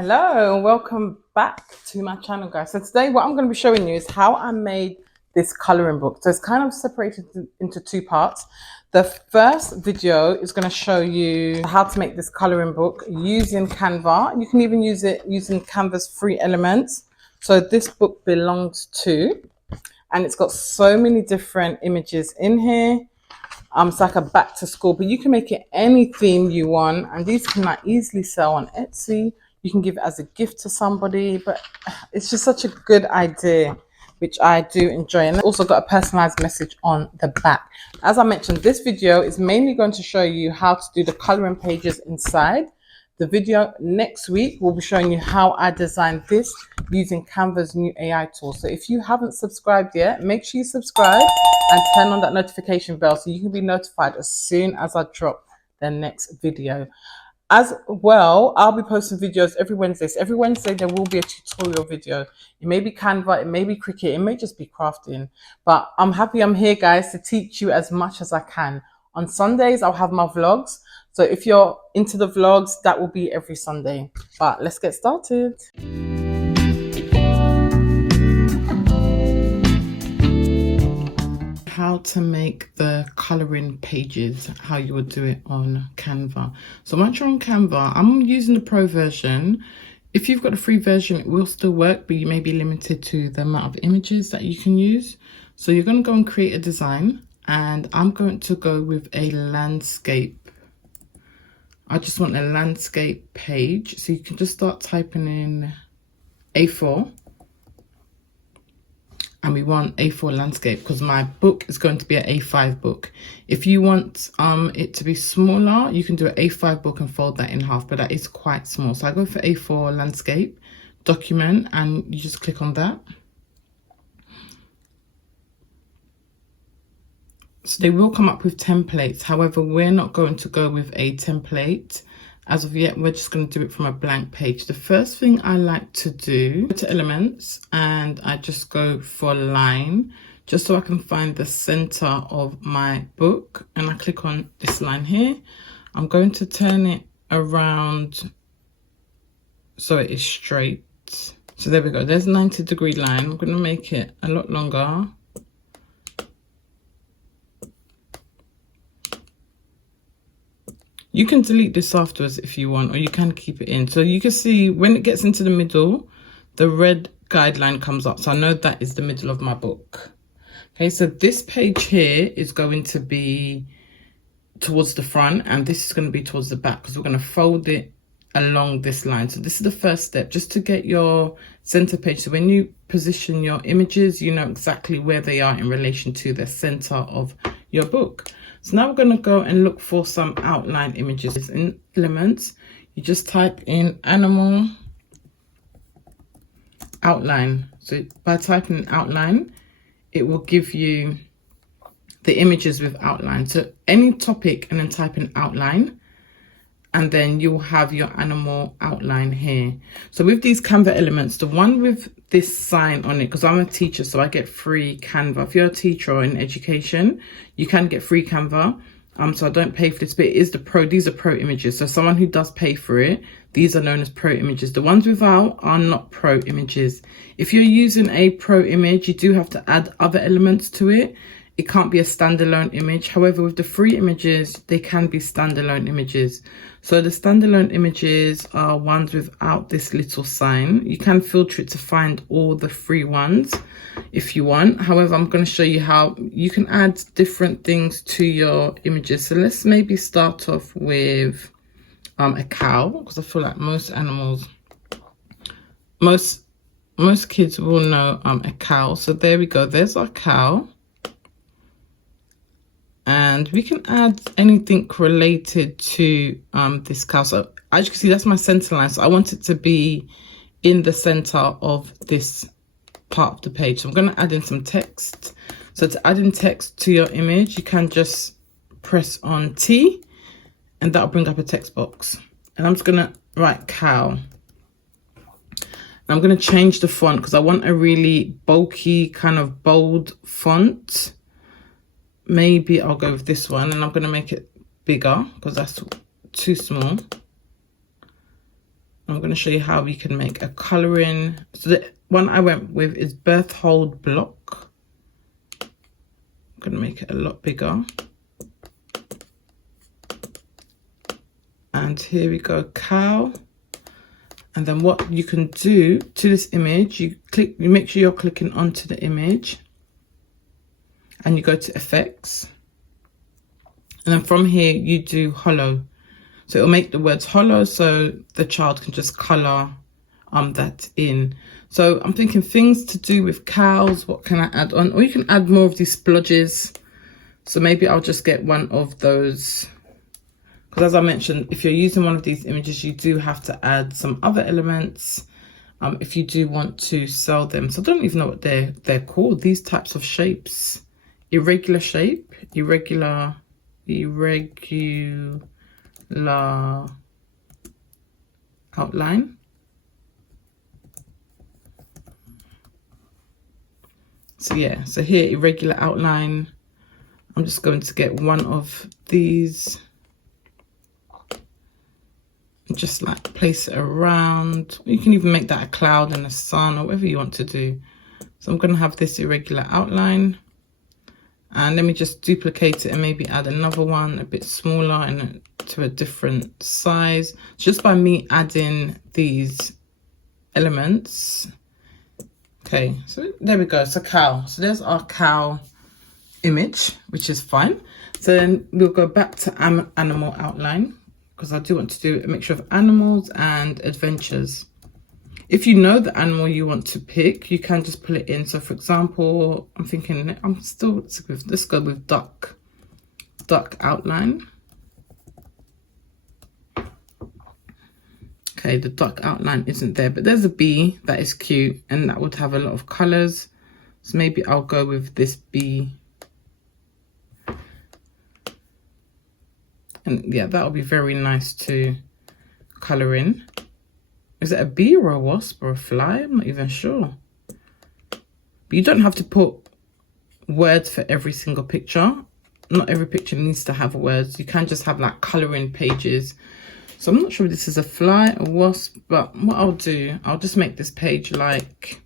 Hello and welcome back to my channel, guys. So today what I'm going to be showing you is how I made this coloring book. So it's kind of separated into two parts. The first video is going to show you how to make this coloring book using Canva. You can even use it using Canva's free elements. So this book belongs to, and it's got so many different images in here. It's like a back to school, but you can make it any theme you want, and these can like easily sell on Etsy. You can give it as a gift to somebody, but it's just such a good idea, which I do enjoy. And also got a personalized message on the back. As I mentioned, this video is mainly going to show you how to do the coloring pages inside. The video next week will be showing you how I designed this using Canva's new AI tool. So if you haven't subscribed yet, make sure you subscribe and turn on that notification bell so you can be notified as soon as I drop the next video. As well, I'll be posting videos every Wednesday. So every Wednesday there will be a tutorial video. It may be Canva, it may be Cricut, it may just be crafting. But I'm happy I'm here, guys, to teach you as much as I can. On Sundays, I'll have my vlogs. So if you're into the vlogs, that will be every Sunday. But let's get started. How to make the coloring pages, how you would do it on Canva. So once you're on Canva, I'm using the pro version. If you've got a free version, it will still work, but you may be limited to the amount of images that you can use. So you're going to go and create a design, and I'm going to go with a landscape. I just want a landscape page. So you can just start typing in A4. And we want A4 landscape because my book is going to be an A5 book. If you want it to be smaller, you can do an A5 book and fold that in half, but that is quite small. So I go for A4 landscape document, and you just click on that. So they will come up with templates. However, we're not going to go with a template. As of yet, we're just going to do it from a blank page. The first thing I like to do, go to elements, and I just go for line, just so I can find the center of my book. And I click on this line here. I'm going to turn it around so it is straight. So there we go. There's a 90-degree line. I'm going to make it a lot longer. You can delete this afterwards if you want, or you can keep it in. So you can see when it gets into the middle, the red guideline comes up. So I know that is the middle of my book. Okay, so this page here is going to be towards the front, and this is going to be towards the back because we're going to fold it along this line. So this is the first step, just to get your center page. So when you position your images, you know exactly where they are in relation to the center of your book. So now we're going to go and look for some outline images. In elements, you just type in animal outline. So by typing in outline, it will give you the images with outline. So any topic, and then type in outline, and then you'll have your animal outline here. So with these Canva elements, the one with this sign on it, because I'm a teacher, so I get free Canva. If you're a teacher or in education, you can get free Canva. So I don't pay for this, but it is the pro. These are pro images. So someone who does pay for it, these are known as pro images. The ones without are not pro images. If you're using a pro image, you do have to add other elements to it. It can't be a standalone image. However, with the free images, they can be standalone images. So the standalone images are ones without this little sign. You can filter it to find all the free ones if you want. However, I'm going to show you how you can add different things to your images. So let's maybe start off with a cow, because I feel like most animals, most kids will know a cow. So there we go. There's our cow. And we can add anything related to this cow. So as you can see, that's my center line. So I want it to be in the center of this part of the page. So I'm going to add in some text. So to add in text to your image, you can just press on T, and that'll bring up a text box. And I'm just going to write cow. And I'm going to change the font because I want a really bulky, kind of bold font. Maybe I'll go with this one, and I'm going to make it bigger because that's too small. I'm going to show you how we can make a colouring. So the one I went with is Berthold block. I'm going to make it a lot bigger. And here we go, cow. And then what you can do to this image, you make sure you're clicking onto the image and you go to effects. And then from here you do hollow. So it'll make the words hollow so the child can just colour that in. So I'm thinking things to do with cows, what can I add on? Or you can add more of these splodges. So maybe I'll just get one of those. Because as I mentioned, if you're using one of these images, you do have to add some other elements if you do want to sell them. So I don't even know what they're called, these types of shapes. Irregular shape, irregular outline. So yeah, so here, irregular outline. I'm just going to get one of these. Just like place it around. You can even make that a cloud and a sun or whatever you want to do. So I'm going to have this irregular outline, and let me just duplicate it and maybe add another one a bit smaller and to a different size, just by me adding these elements. Okay, so there we go. So cow. So there's our cow image, which is fine. So then we'll go back to animal outline, because I do want to do a mixture of animals and adventures. If you know the animal you want to pick, you can just pull it in. So for example, I'm thinking, let's go with duck outline. Okay, the duck outline isn't there, but there's a bee that is cute and that would have a lot of colors. So maybe I'll go with this bee. And yeah, that'll be very nice to colour in. Is it a bee or a wasp or a fly? I'm not even sure. But you don't have to put words for every single picture. Not every picture needs to have words. You can just have like colouring pages. So I'm not sure if this is a fly, a wasp, but what I'll do, I'll just make this page like,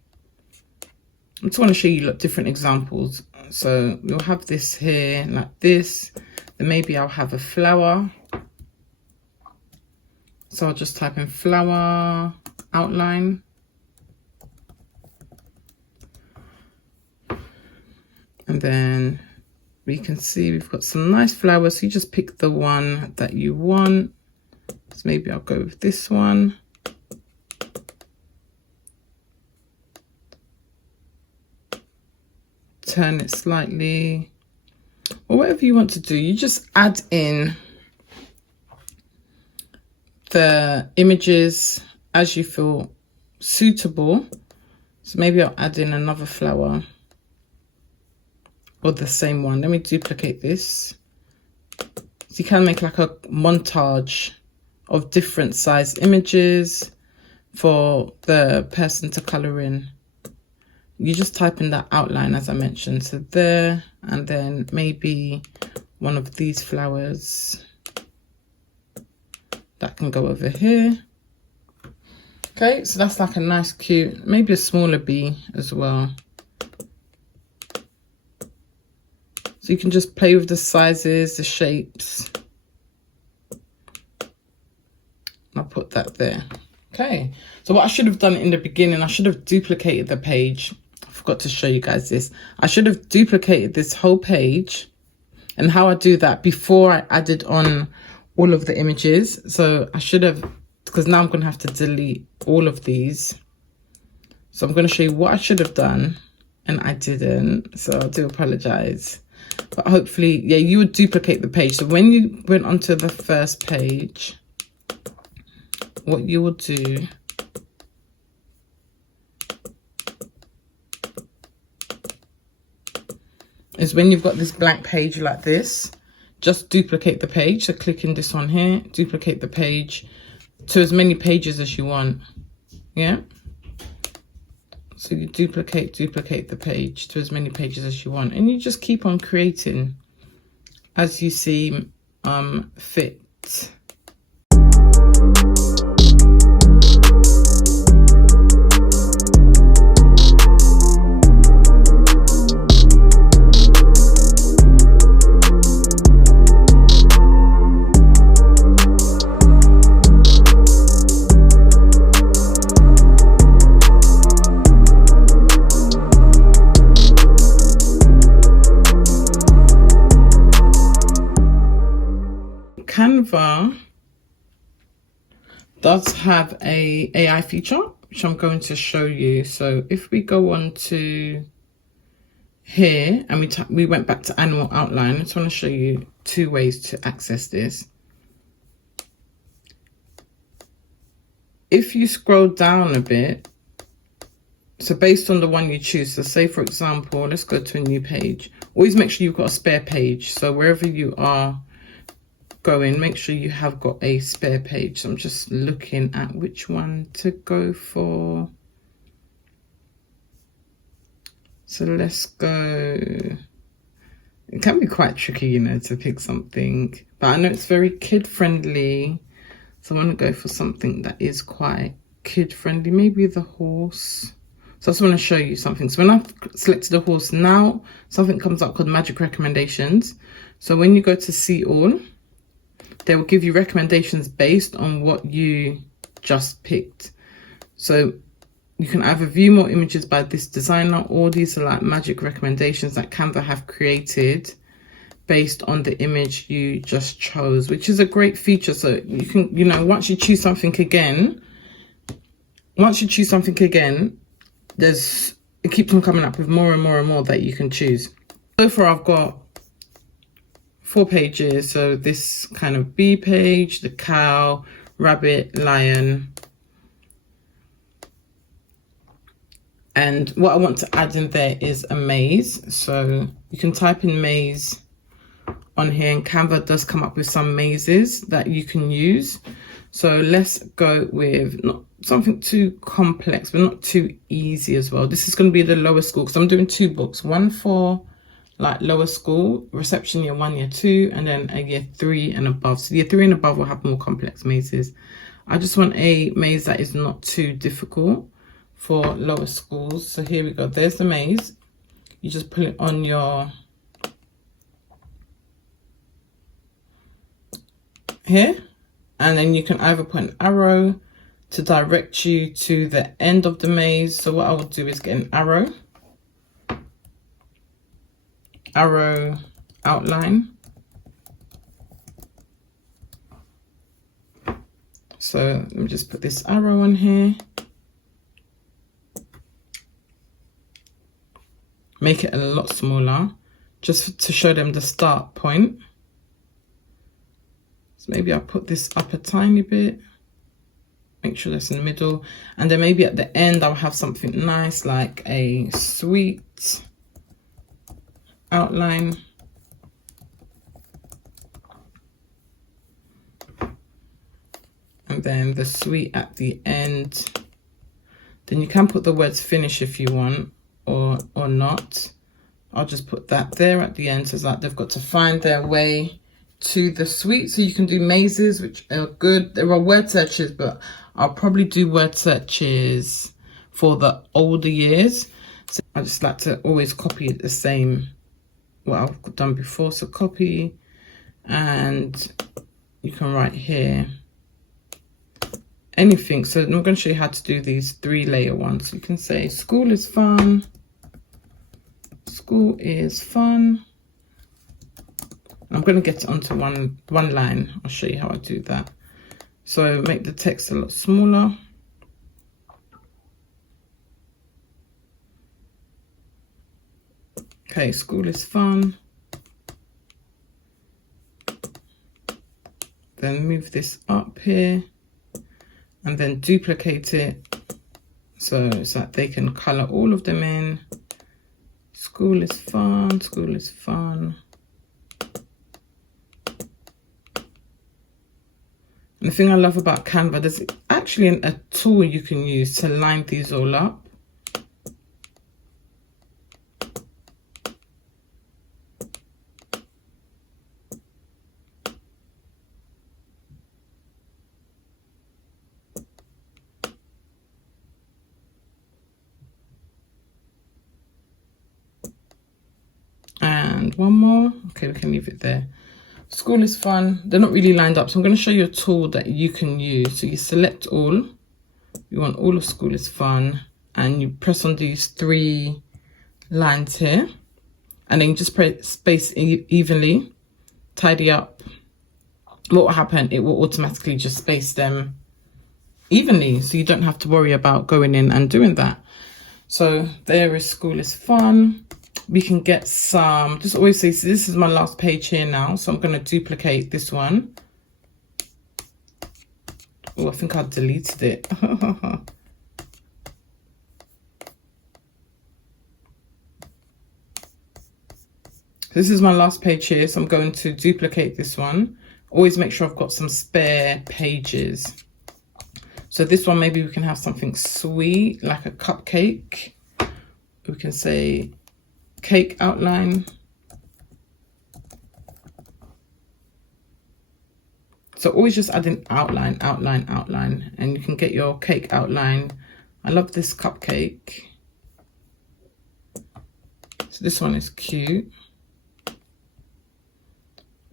I just want to show you different examples. So we'll have this here like this. Then maybe I'll have a flower. So I'll just type in flower outline. And then we can see we've got some nice flowers. So you just pick the one that you want. So maybe I'll go with this one. Turn it slightly. Or whatever you want to do, you just add in the images as you feel suitable. So maybe I'll add in another flower or the same one. Let me duplicate this. So you can make like a montage of different size images for the person to color in. You just type in that outline as I mentioned, so there, and then maybe one of these flowers that can go over here. Okay, so that's like a nice cute, maybe a smaller bee as well. So you can just play with the sizes, the shapes. I'll put that there. Okay, so what I should have done in the beginning, I should have duplicated the page. I forgot to show you guys this. I should have duplicated this whole page, and how I do that before I added on all of the images. So I should have, because now I'm going to have to delete all of these. So I'm going to show you what I should have done and I didn't. So I do apologize. But hopefully, yeah, you would duplicate the page. So when you went onto the first page, what you will do is when you've got this blank page like this, just duplicate the page. So click in this one here, duplicate the page to as many pages as you want. Yeah. So you duplicate the page to as many pages as you want, and you just keep on creating as you see fit. does have a AI feature, which I'm going to show you. So if we go on to here and we went back to animal outline, I just want to show you 2 ways to access this. If you scroll down a bit, so based on the one you choose, so say for example, let's go to a new page. Always make sure you've got a spare page. So wherever you are going, make sure you have got a spare page. So I'm just looking at which one to go for. So let's go. It can be quite tricky, you know, to pick something, but I know it's very kid friendly. So I want to go for something that is quite kid friendly, maybe the horse. So I just want to show you something. So when I've selected the horse, now something comes up called magic recommendations. So when you go to see all, they will give you recommendations based on what you just picked. So you can either view more images by this designer, or these are like magic recommendations that Canva have created based on the image you just chose, which is a great feature. So you can, you know, once you choose something again, it keeps on coming up with more and more and more that you can choose. So far I've got 4 pages. So this kind of bee page, the cow, rabbit, lion. And what I want to add in there is a maze. So you can type in maze on here, and Canva does come up with some mazes that you can use. So let's go with not something too complex, but not too easy as well. This is going to be the lower school, because I'm doing 2 books, one for like lower school, reception year 1, year 2, and then a year 3 and above. So year 3 and above will have more complex mazes. I just want a maze that is not too difficult for lower schools. So here we go. There's the maze. You just put it on your here, and then you can either put an arrow to direct you to the end of the maze. So what I will do is get an arrow outline. So let me just put this arrow on here, make it a lot smaller just to show them the start point. So maybe I'll put this up a tiny bit, make sure that's in the middle, and then maybe at the end I'll have something nice like a sweet outline. And then the sweet at the end. Then you can put the words finish if you want, or not. I'll just put that there at the end, so it's like they've got to find their way to the sweet. So you can do mazes, which are good. There are word searches, but I'll probably do word searches for the older years. So I just like to always copy it the same what I've done before. So copy, and you can write here anything. So I'm going to show you how to do these 3-layer ones. So you can say school is fun, school is fun. I'm going to get it onto one line. I'll show you how I do that. So make the text a lot smaller. Okay, school is fun. Then move this up here and then duplicate it so that they can color all of them in. School is fun, school is fun. And the thing I love about Canva, there's actually a tool you can use to line these all up. And one more. Okay, we can leave it there. School is fun. They're not really lined up, so I'm going to show you a tool that you can use. So you select all. You want all of school is fun, and you press on these 3 lines here, and then you just press space evenly, tidy up. What will happen? It will automatically just space them evenly, so you don't have to worry about going in and doing that. So there is School is Fun. We can get some, just always say, so this is my last page here now, so I'm going to duplicate this one. Oh, I think I deleted it. This is my last page here, so I'm going to duplicate this one. Always make sure I've got some spare pages. So this one, maybe we can have something sweet, like a cupcake. We can say cake outline. So always just add an outline, outline, outline, and you can get your cake outline. I love this cupcake. So this one is cute.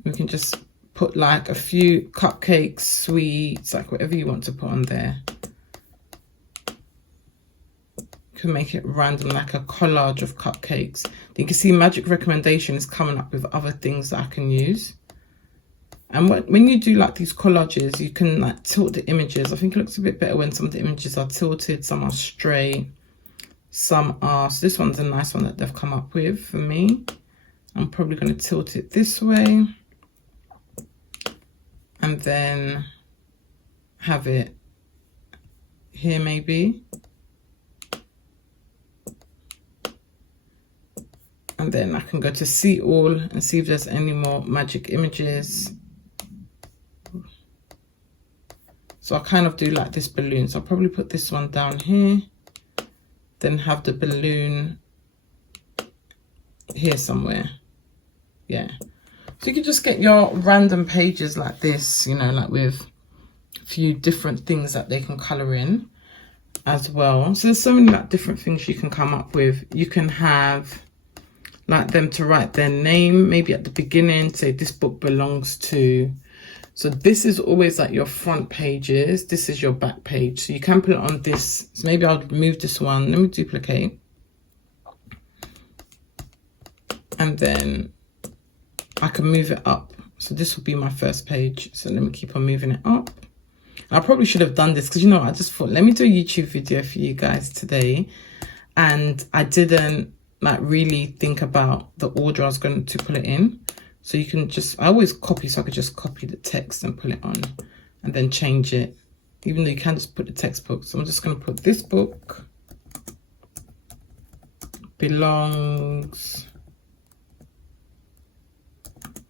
We can just put like a few cupcakes, sweets, like whatever you want to put on there. You can make it random, like a collage of cupcakes. You can see Magic Recommendation is coming up with other things that I can use. And when you do like these collages, you can like tilt the images. I think it looks a bit better when some of the images are tilted, some are straight, some are. So this one's a nice one that they've come up with for me. I'm probably going to tilt it this way. And then have it here maybe. And then I can go to see all and see if there's any more magic images. So I kind of do like this balloon. So I'll probably put this one down here. Then have the balloon here somewhere. Yeah. So you can just get your random pages like this, you know, like with a few different things that they can colour in as well. So there's so many like different things you can come up with. You can have like them to write their name, maybe at the beginning, say this book belongs to. So this is always like your front pages. This is your back page. So you can put it on this. So maybe I'll remove this one. Let me duplicate. And then I can move it up. So this will be my first page. So let me keep on moving it up. I probably should have done this because, you know, I just thought, let me do a YouTube video for you guys today. And I didn't like really think about the order I was going to put it in. So you can just, I always copy, so I could just copy the text and put it on and then change it. Even though you can just put the textbook. So I'm just going to put this book belongs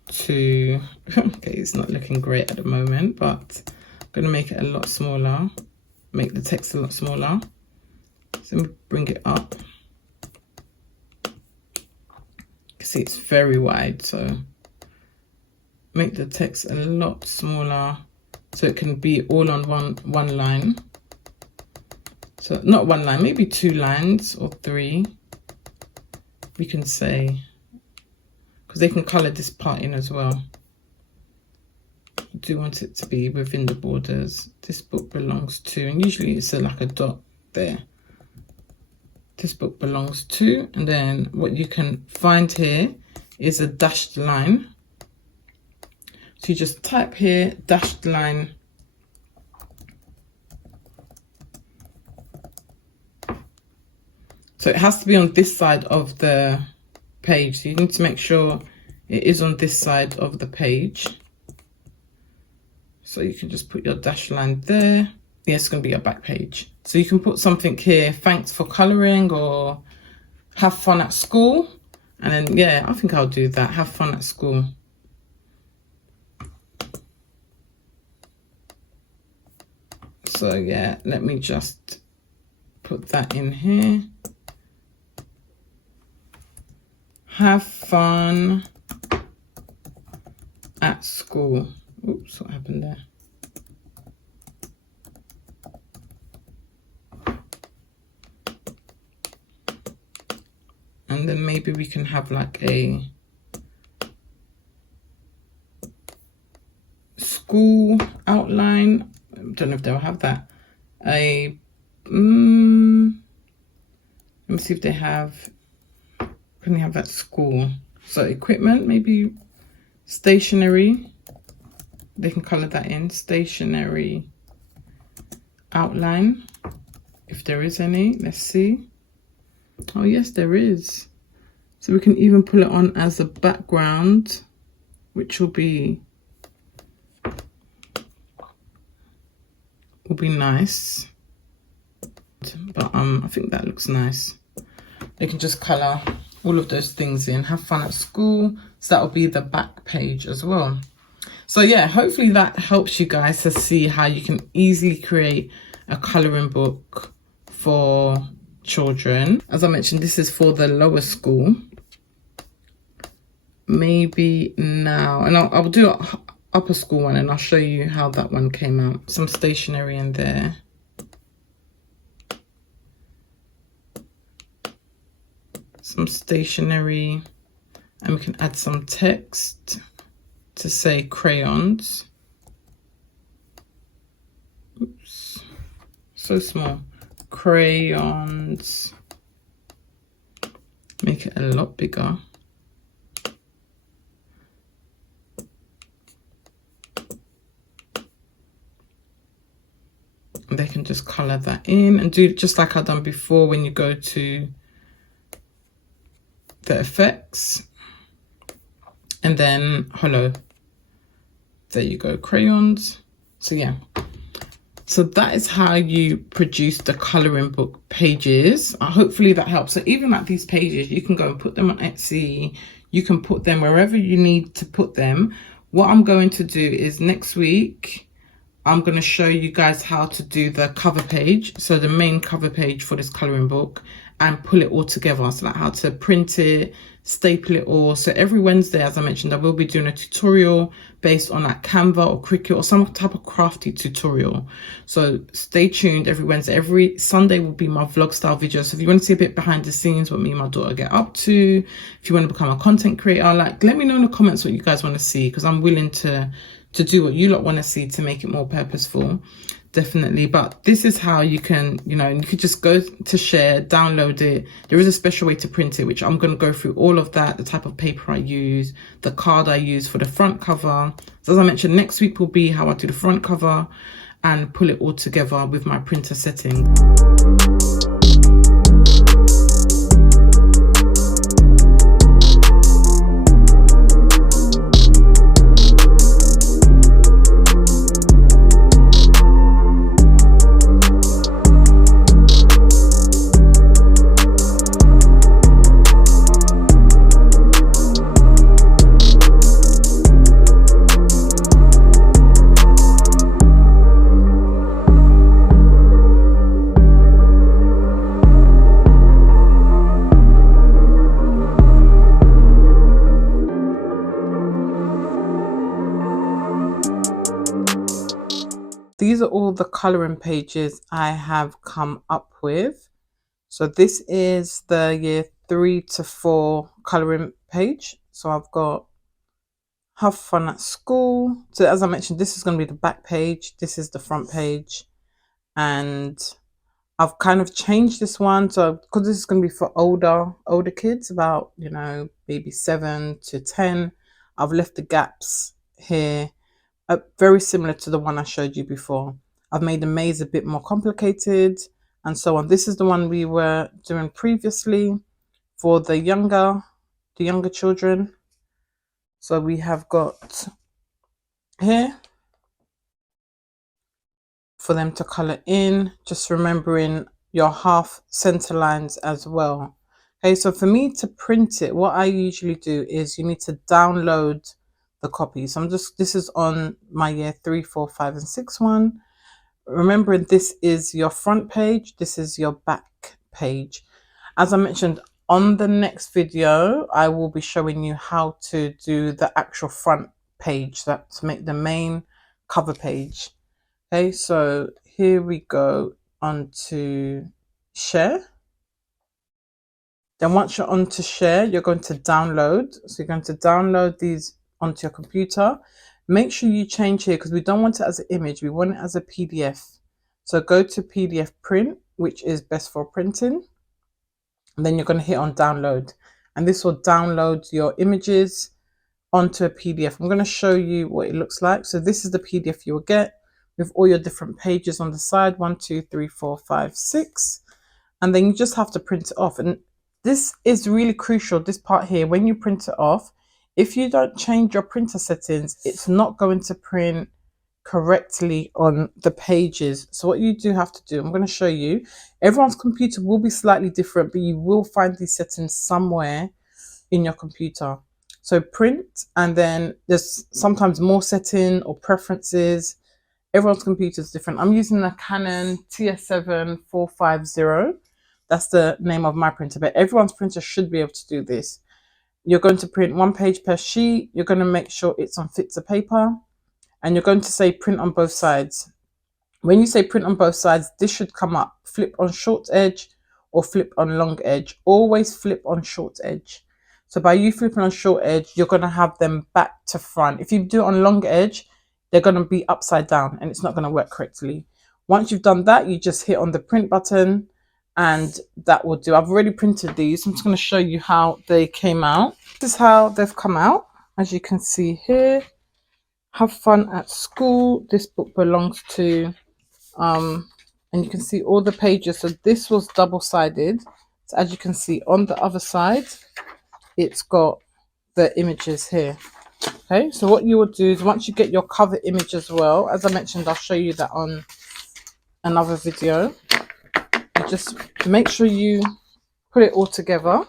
to, okay, it's not looking great at the moment, but I'm going to make it a lot smaller, make the text a lot smaller. So let me bring it up. You can see it's very wide, so make the text a lot smaller so it can be all on one line. So not one line, maybe 2 lines or 3. We can say, because they can colour this part in as well. I do want it to be within the borders. This book belongs to, and usually it's like a dot there. This book belongs to, and then what you can find here is a dashed line. So you just type here, dashed line. So it has to be on this side of the page. So you need to make sure it is on this side of the page. So you can just put your dashed line there. Yeah, it's going to be your back page. So you can put something here, thanks for colouring, or have fun at school. And then, yeah, I think I'll do that, have fun at school. So yeah, let me just put that in here. Have fun at school. Oops, what happened there? And then maybe we can have like a school outline. I don't know if they'll have that. Let me see if they have, can they have that school? So equipment, maybe stationery. They can color that in, stationery outline, if there is any. Let's see. Oh yes, there is. So we can even pull it on as a background, which will be nice. But I think that looks nice. They can just color all of those things in, have fun at school. So that will be the back page as well. So yeah, hopefully that helps you guys to see how you can easily create a coloring book for children. As I mentioned, this is for the lower school. Maybe now, and I'll do an upper school one, and I'll show you how that one came out. Some stationery in there. Some stationery, and we can add some text to say crayons. Oops, so small. Crayons. Make it a lot bigger. They can just color that in and do just like I've done before. When you go to the effects and then hollow, there you go, crayons. So yeah, so that is how you produce the coloring book pages. Hopefully that helps. So even like these pages, you can go and put them on Etsy. You can put them wherever you need to put them. What I'm going to do is next week I'm going to show you guys how to do the cover page, so the main cover page for this coloring book, and pull it all together. So like how to print it, staple it all. So every Wednesday, as I mentioned, I will be doing a tutorial based on like Canva or Cricut or some type of crafty tutorial. So stay tuned every Wednesday. Every Sunday will be my vlog style video. So if you want to see a bit behind the scenes, what me and my daughter get up to, if you want to become a content creator, like let me know in the comments what you guys want to see, because I'm willing to do what you lot want to see to make it more purposeful, definitely. But this is how you can, you know, you could just go to share, download it. There is a special way to print it, which I'm going to go through all of that, the type of paper I use, the card I use for the front cover. So as I mentioned, next week will be how I do the front cover and pull it all together with my printer setting. These are all the coloring pages I have come up with. So this is the year 3 to 4 coloring page. So I've got have fun at school. So as I mentioned, this is going to be the back page. This is the front page. And I've kind of changed this one. So because this is going to be for older kids, about, you know, maybe 7 to 10, I've left the gaps here. Very similar to the one I showed you before. I've made the maze a bit more complicated and so on. This is the one we were doing previously for the younger children. So we have got here for them to color in, just remembering your half center lines as well. Okay, so for me to print it, what I usually do is you need to download the copy. So this is on my year 3, 4, 5, and 6 one. Remembering this is your front page, this is your back page. As I mentioned, on the next video, I will be showing you how to do the actual front page, that to make the main cover page. Okay, so here we go onto share. Then once you're onto share, you're going to download. So you're going to download these onto your computer. Make sure you change here because we don't want it as an image, we want it as a PDF. So go to PDF print, which is best for printing. And then you're going to hit on download. And this will download your images onto a PDF. I'm going to show you what it looks like. So this is the PDF you will get. with all your different pages on the side, 1, 2, 3, 4, 5, 6. And then you just have to print it off. And this is really crucial, this part here. When you print it off, if you don't change your printer settings, it's not going to print correctly on the pages. So what you do have to do, I'm going to show you, everyone's computer will be slightly different, but you will find these settings somewhere in your computer. So print, and then there's sometimes more setting or preferences. Everyone's computer is different. I'm using a Canon TS7 450. That's the name of my printer, but everyone's printer should be able to do this. You're going to print 1 page per sheet. You're going to make sure it's on fit to paper, and you're going to say print on both sides. When you say print on both sides, this should come up. Flip on short edge or flip on long edge. Always flip on short edge. So by you flipping on short edge, you're going to have them back to front. If you do it on long edge, they're going to be upside down and it's not going to work correctly. Once you've done that, you just hit on the print button and that will do. I've already printed these. I'm just going to show you how they came out. This is how they've come out. As you can see here, have fun at school. This book belongs to, and you can see all the pages. So this was double-sided. So as you can see on the other side, it's got the images here. Okay, so what you will do is once you get your cover image as well, as I mentioned, I'll show you that on another video. You just make sure you put it all together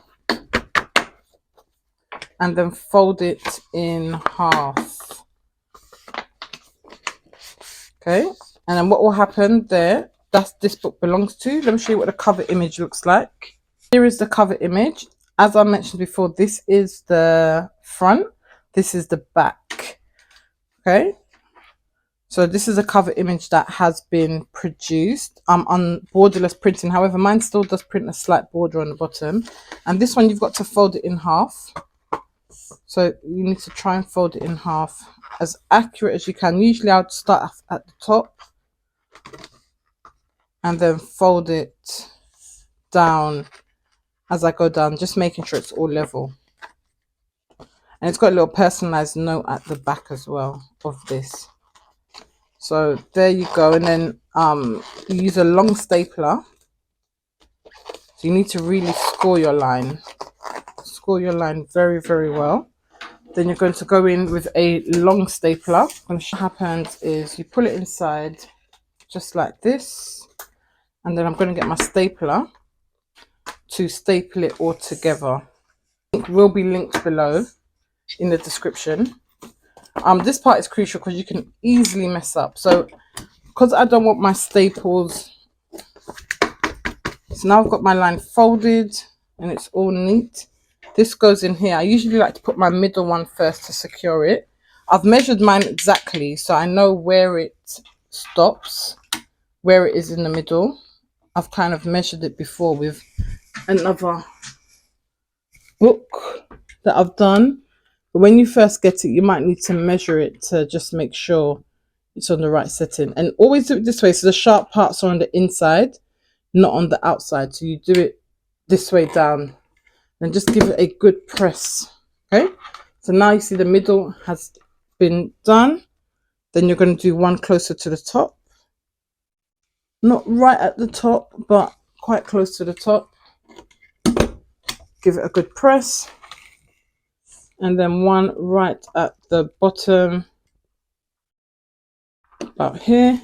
and then fold it in half. Okay, and then what will happen there, that's this book belongs to. Let me show you what the cover image looks like. Here is the cover image. As I mentioned before, this is the front, this is the back. Okay, so this is a cover image that has been produced on borderless printing. However, mine still does print a slight border on the bottom. And this one, you've got to fold it in half. So you need to try and fold it in half as accurate as you can. Usually I would start at the top and then fold it down as I go down, just making sure it's all level. And it's got a little personalized note at the back as well of this. So there you go. And then you use a long stapler. So you need to really score your line. Score your line very, very well. Then you're going to go in with a long stapler. What happens is you pull it inside just like this. And then I'm going to get my stapler to staple it all together. It will be linked below in the description. This part is crucial because you can easily mess up. So because I don't want my staples, so now I've got my line folded and it's all neat. This goes in here. I usually like to put my middle one first to secure it. I've measured mine exactly, so I know where it stops, where it is in the middle. I've kind of measured it before with another book that I've done. But when you first get it, you might need to measure it to just make sure it's on the right setting. And always do it this way, so the sharp parts are on the inside, not on the outside. So you do it this way down and just give it a good press. Okay, so now you see the middle has been done. Then you're going to do one closer to the top, not right at the top, but quite close to the top. Give it a good press, and then one right at the bottom about here.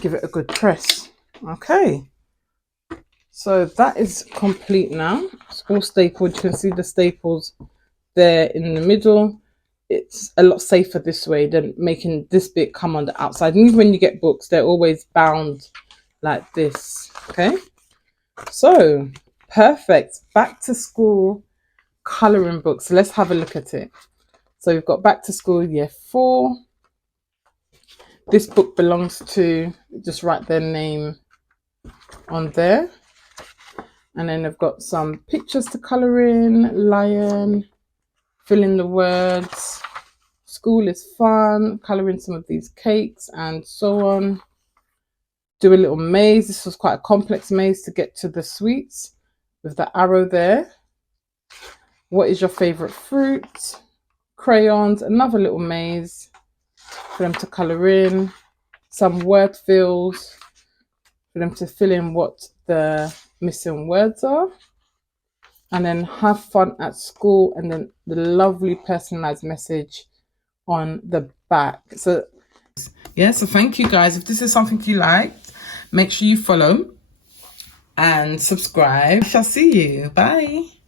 Give it a good press. Okay, so that is complete now. It's all stapled. You can see the staples there in the middle. It's a lot safer this way than making this bit come on the outside. And even when you get books, they're always bound like this. Okay, so perfect. Back to school colouring books. So let's have a look at it. So we've got back to school year 4. This book belongs to, just write their name on there. And then I've got some pictures to colour in. Lion, fill in the words. School is fun. Colour in some of these cakes and so on. Do a little maze. This was quite a complex maze to get to the sweets with the arrow there. What is your favourite fruit? Crayons, another little maze for them to colour in. some word fills for them to fill in what the missing words are, and then have fun at school, and then the lovely personalized message on the back. So yeah, so thank you guys. If this is something you liked, make sure you follow and subscribe. I shall see you. Bye.